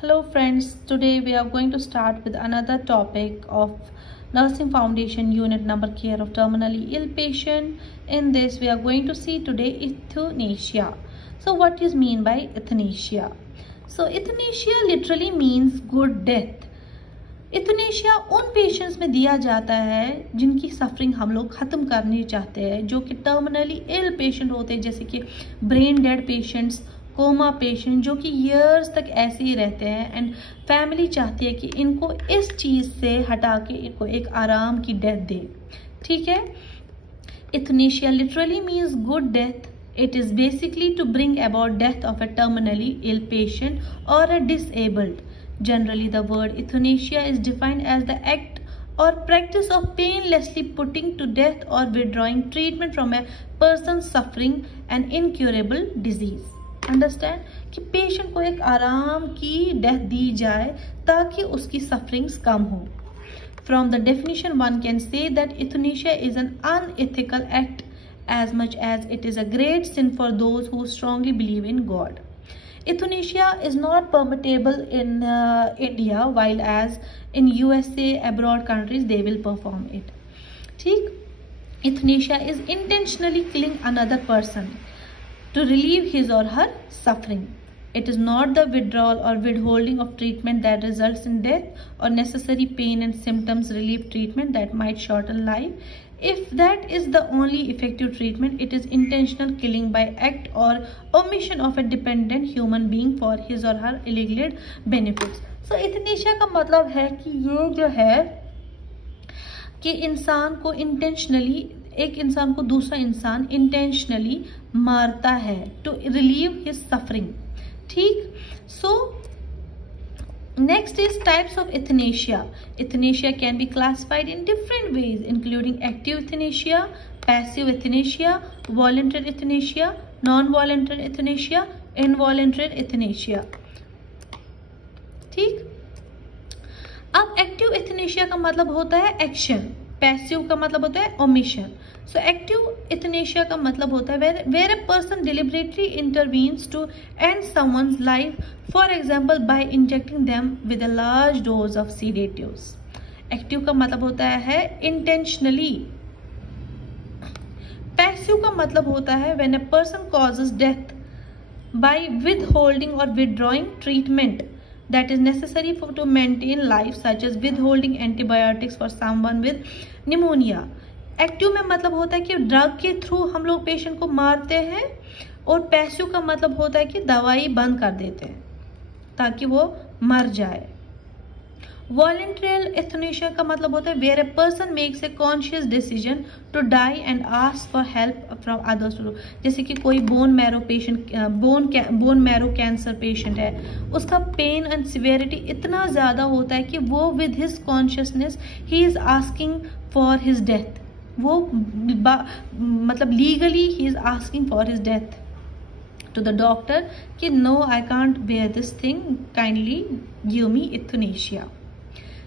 Hello friends, today we are going to start with another topic of Nursing Foundation unit number care of terminally ill patient. In this we are going to see today euthanasia. So what is mean by euthanasia? So euthanasia literally means good death. euthanasia उन patients में दिया जाता है जिनकी suffering हम लोग ख़त्म करनी चाहते हैं, जो कि टर्मिनली इल पेशेंट होते हैं, जैसे कि brain dead patients, coma patient जो कि ईयर्स तक ऐसे ही रहते हैं एंड फैमिली चाहती है कि इनको इस चीज़ से हटा के इनको एक आराम की डेथ दे। ठीक है, euthanasia literally means good death. It is basically to bring about death of a terminally ill patient or a disabled. Generally, the word euthanasia is defined as the act or practice of painlessly putting to death or withdrawing treatment from a person suffering an incurable disease. Understand कि patient को एक आराम की death दी जाए ताकि उसकी sufferings कम हो। From the definition one can say that euthanasia is an unethical act as much as it is a great sin for those who strongly believe in God. Euthanasia is not permissible in India, while as in USA, abroad countries they will perform it. ठीक, euthanasia is intentionally killing another person to relieve his or her suffering. It is not the withdrawal or withholding of treatment that results in death or necessary pain and symptoms relief treatment that might shorten life. If that is the only effective treatment, it is intentional killing by act or omission of a dependent human being for his or her illegal benefits. So euthanasia का मतलब है कि ये जो है कि इंसान को intentionally, एक इंसान को दूसरा इंसान इंटेंशनली मारता है टू रिलीव हिज सफरिंग। ठीक, so next is types of euthanasia. Euthanasia can be classified in different ways, including active euthanasia, passive euthanasia, voluntary euthanasia, non-voluntary euthanasia, involuntary euthanasia. ठीक, अब एक्टिव euthanasia का मतलब होता है action, passive का मतलब होता है ओमिशन। सो एक्टिव euthanasia का मतलब होता है where a person deliberately intervenes to end someone's life, for example by injecting them with a large dose of sedatives. Active का मतलब होता है intentionally. पैसिव का मतलब होता है when a person causes death by withholding or withdrawing treatment that is necessary to maintain life, such as withholding antibiotics for someone with pneumonia. Active में मतलब होता है कि ड्रग के थ्रू हम लोग पेशेंट को मारते हैं, और पैसिव का मतलब होता है कि दवाई बंद कर देते हैं ताकि वो मर जाए। वॉलंटरी euthanasia का मतलब होता है where a person makes a conscious decision to die and ask for help from others. जैसे कि कोई bone marrow patient, bone marrow cancer patient है, उसका पेन एंड सिवियरिटी इतना ज़्यादा होता है कि वो with his consciousness he is asking for his death. वो मतलब legally he is asking for his death to the doctor कि no, I can't bear this thing, kindly give me euthanasia.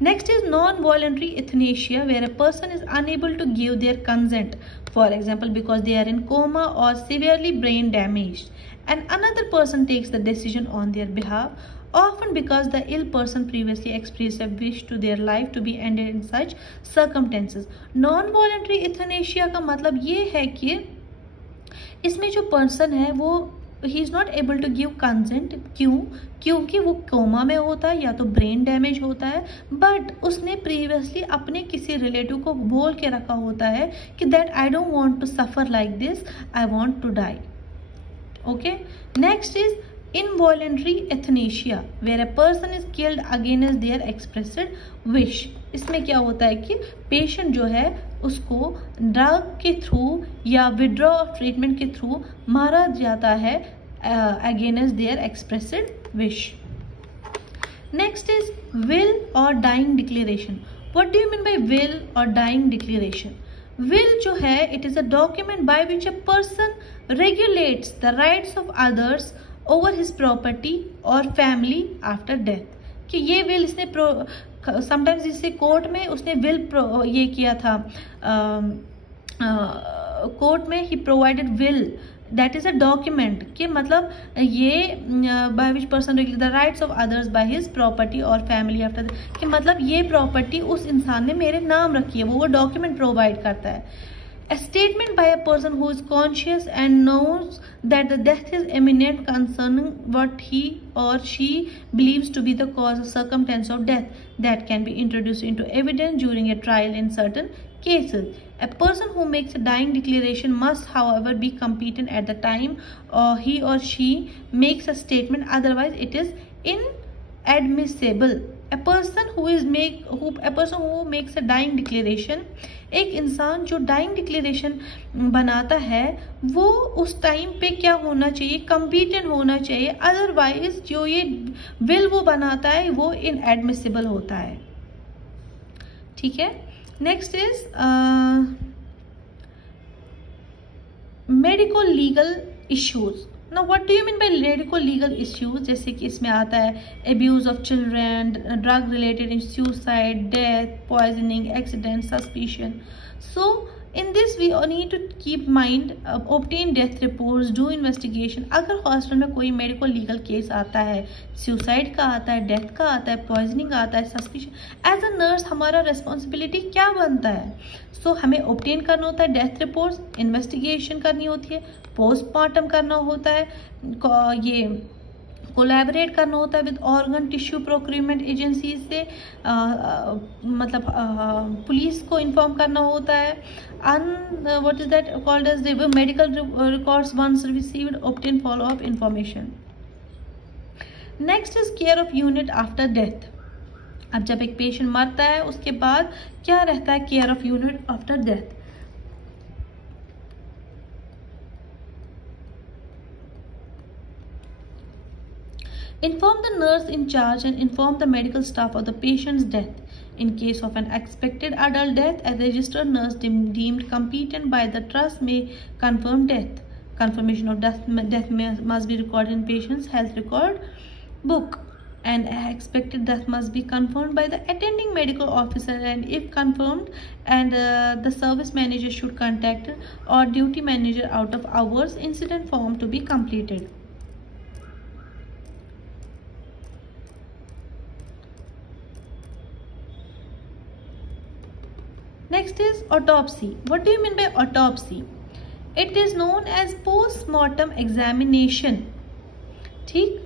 Next is non-voluntary euthanasia, where a person is unable to give their consent, for example because they are in coma or severely brain damaged, and another person takes the decision on their behalf, often because the ill person previously expressed a wish to their life to be ended in such circumstances. Non-voluntary euthanasia का मतलब ये है कि इसमें जो person है वो ही is not able to give consent. क्यों? क्योंकि वो कोमा में होता है या तो ब्रेन डैमेज होता है, बट उसने प्रीवियसली अपने किसी रिलेटिव को बोल के रखा होता है कि that I don't want to suffer like this, I want to die. Okay, next is involuntary euthanasia, where a person is killed against their expressed wish. इसमें क्या होता है कि पेशेंट जो है उसको ड्रग के थ्रू या विड्रॉ ऑफ ट्रीटमेंट के थ्रू मारा जाता है against their expressed wish. Next is will और dying declaration. What do you mean by will और डाइंग डिक्लेरेशन? विल जो है it is a document by which a person regulates the rights of others over his property और family after death. कि ये will इसने sometimes इसे court में उसने विल ये किया था, कोर्ट में ही provided will that is a document कि मतलब ये by which person the rights of others by his property और फैमिली आफ्टर, कि मतलब ये प्रॉपर्टी उस इंसान ने मेरे नाम रखी है, वो डॉक्यूमेंट प्रोवाइड करता है। A statement by a person who is conscious and knows that the death is imminent concerning what he or she believes to be the cause or circumstance of death that can be introduced into evidence during a trial in certain cases. A person who makes a dying declaration must, however, be competent at the time he or she makes a statement, otherwise it is inadmissible. A person who makes a dying declaration, एक इंसान जो dying declaration बनाता है वो उस time पे क्या होना चाहिए, कम्पीटेंट होना चाहिए, अदरवाइज जो ये विल वो बनाता है वो इनएडमिसिबल होता है। ठीक है, next is medico legal issues. Now what do you mean by medical legal issues? जैसे कि इसमें आता है abuse of children, drug related suicide, death, poisoning, accident, suspicion. So in this we need to keep mind, obtain death reports, do investigation. अगर hospital में कोई medical legal case आता है, सुसाइड का आता है, डेथ का आता है, पॉइजनिंग का आता है, सस्पिशन, एज अ नर्स हमारा रिस्पॉन्सिबिलिटी क्या बनता है? सो हमें ऑब्टेन करना होता है डेथ रिपोर्ट्स, इन्वेस्टिगेशन करनी होती है, पोस्टमार्टम करना होता है, ये कोलैबोरेट करना होता है with organ tissue procurement agency से, मतलब पुलिस को इन्फॉर्म करना होता है, what is that called as the medical records once received obtain follow up information. Next is care of unit after death. अब जब एक पेशेंट मरता है उसके बाद क्या रहता है care of unit after death. Inform the nurse in charge and inform the medical staff of the patient's death. In case of an expected adult death, a registered nurse deemed competent by the trust may confirm death. Confirmation of death must be recorded in patient's health record book. And expected death must be confirmed by the attending medical officer, and if confirmed, and the service manager should contact or duty manager out of hours incident form to be completed. Next is autopsy. What do you mean by autopsy? It is known as post-mortem examination. ठीक,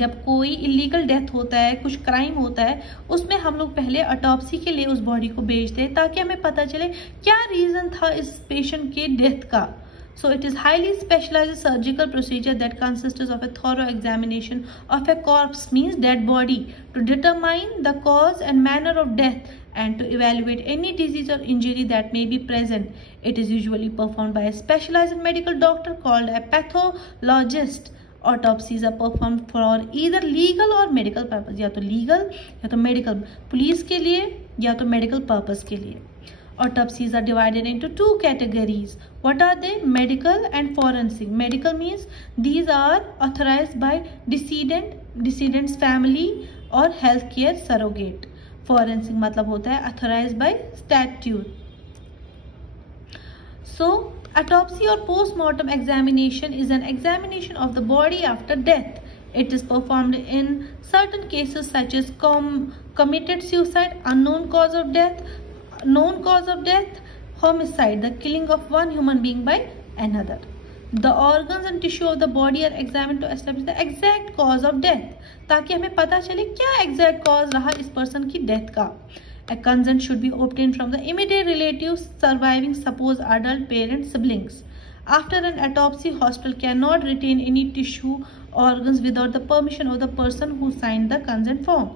जब कोई illegal death होता है, कुछ crime होता है, उसमें हम लोग पहले ऑटोप्सी के लिए उस बॉडी को भेजते हैं ताकि हमें पता चले क्या रीजन था इस पेशेंट के डेथ का। So it is highly specialized surgical procedure that consists of a thorough examination of a corpse, means dead body, to determine the cause and manner of death and to evaluate any disease or injury that may be present. It is usually performed by a specialized medical doctor called a pathologist. Autopsies are performed for either legal or medical purpose, या तो legal या तो medical, police के लिए या तो medical purpose के लिए। Autopsies are divided into two categories. What are they? Medical and forensic. Medical means these are authorized by decedent's family or healthcare surrogate. Forensic मतलब होता है authorized by statute. So autopsy or post-mortem examination is an examination of the body after death. It is performed in certain cases such as committed suicide, unknown cause of death, known cause of death, homicide, the killing of one human being by another. The organs and tissue of the body are examined to establish the exact cause of death, ताकि हमें पता चले क्या exact cause रहा इस person की death का। A consent should be obtained from the immediate relatives surviving supposed adult parents, siblings. After an autopsy, hospital cannot retain any tissue organs without the permission of the person who signed the consent form.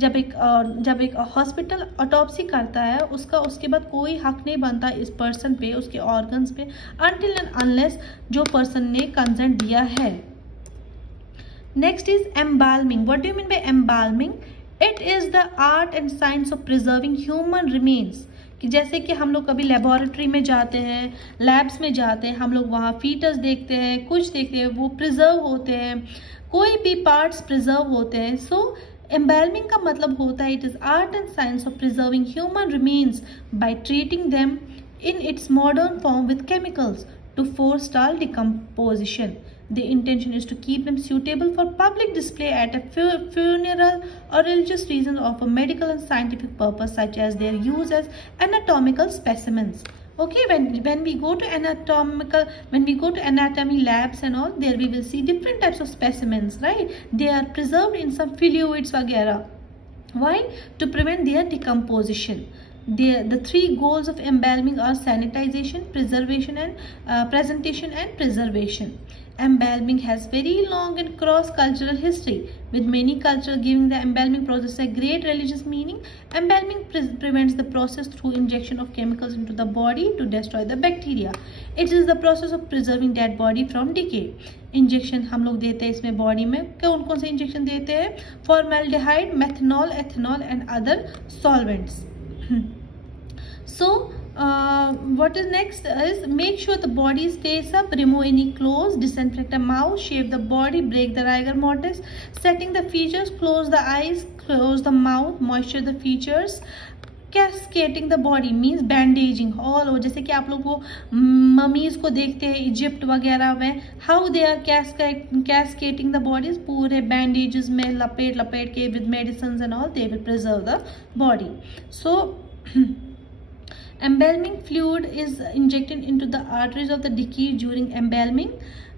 जब एक hospital autopsy करता है उसके बाद कोई हक नहीं बनता इस पर्सन पे, उसके ऑर्गन्स पे, अनटिल एंड अनलेस जो पर्सन ने कंसेंट दिया है। Next is embalming. What do you mean bye embalming? It is the art and science of preserving human remains. कि जैसे कि हम लोग कभी लेबोरेटरी में जाते हैं, लैब्स में जाते हैं, हम लोग वहाँ फीटस देखते हैं, कुछ देखते हैं, वो प्रिजर्व होते हैं, कोई भी पार्ट्स प्रिजर्व होते हैं। सो एम्बेलमिंग का मतलब होता है it is art and science of preserving human remains by treating them in its modern form with chemicals to forestall decomposition. The intention is to keep them suitable for public display at a funeral or religious reasons or for medical and scientific purpose, such as their use as anatomical specimens. Okay, when we go to anatomy labs and all, there we will see different types of specimens, right? They are preserved in some fluids vagera. Why? To prevent their decomposition. The three goals of embalming are sanitization, preservation, and presentation and preservation. Embalming has very long and cross-cultural history, with many cultures giving the embalming process a great religious meaning. Embalming prevents the process through injection of chemicals into the body to destroy the bacteria. It is the process of preserving dead body from decay. Injection हम लोग देते हैं इसमें body में, कौन से injection देते हैं? Formaldehyde, methanol, ethanol and other solvents. So what is next is make sure the body is face up, remove any clothes, disinfect the mouth, shave the body, break the rigor mortis, setting the features, close the eyes, close the mouth, moisture the features. Casketing the body means bandaging all हो, जैसे कि आप लोग वो mummies को देखते हैं Egypt वगैरह में, how they are casketing the bodies, पूरे बैंडेजेस में लपेट के with medicine and all they will preserve the body. So embalming fluid is injected into the arteries of the deceased during embalming.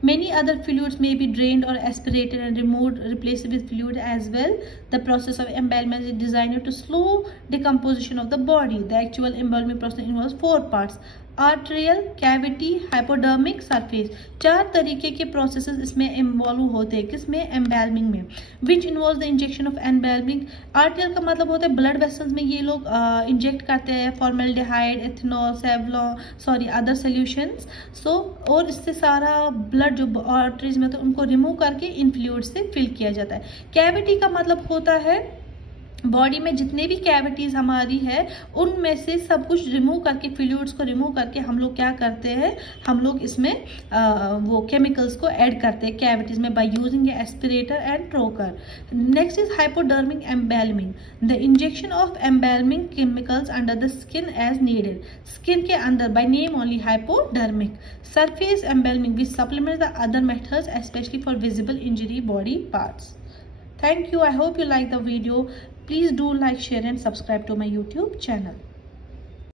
Many other fluids may be drained or aspirated and removed, replaced with fluid as well. The process of embalming is designed to slow decomposition of the body. The actual embalming process involves 4 parts: arterial, cavity, hypodermic, surface. 4 तरीके के processes इसमें involve होते हैं. किसमें? Embalming में. Which involve the injection of embalming. Arterial का मतलब होता है ब्लड वेसल्स में ये लोग इंजेक्ट करते हैं formaldehyde, ethanol, Savlon, other solutions. और इससे सारा ब्लड जो आर्टरीज में होता है उनको रिमूव करके इन फ्लूइड से फिल किया जाता है. कैविटी का मतलब होता है बॉडी में जितने भी कैविटीज हमारी है उनमें से सब कुछ रिमूव करके, फ्लूइड्स को रिमूव करके हम लोग क्या करते हैं, हम लोग इसमें वो केमिकल्स को ऐड करते हैं कैविटीज में by using aspirator and trocar. Next is hypodermic embalming. The injection of embalming chemicals under the skin as needed. Skin के अंदर by name only hypodermic. Surface embalming which supplements the other methods specially for visible injury body parts. Thank you. I hope you like the video. Please do like, share and subscribe to my YouTube channel.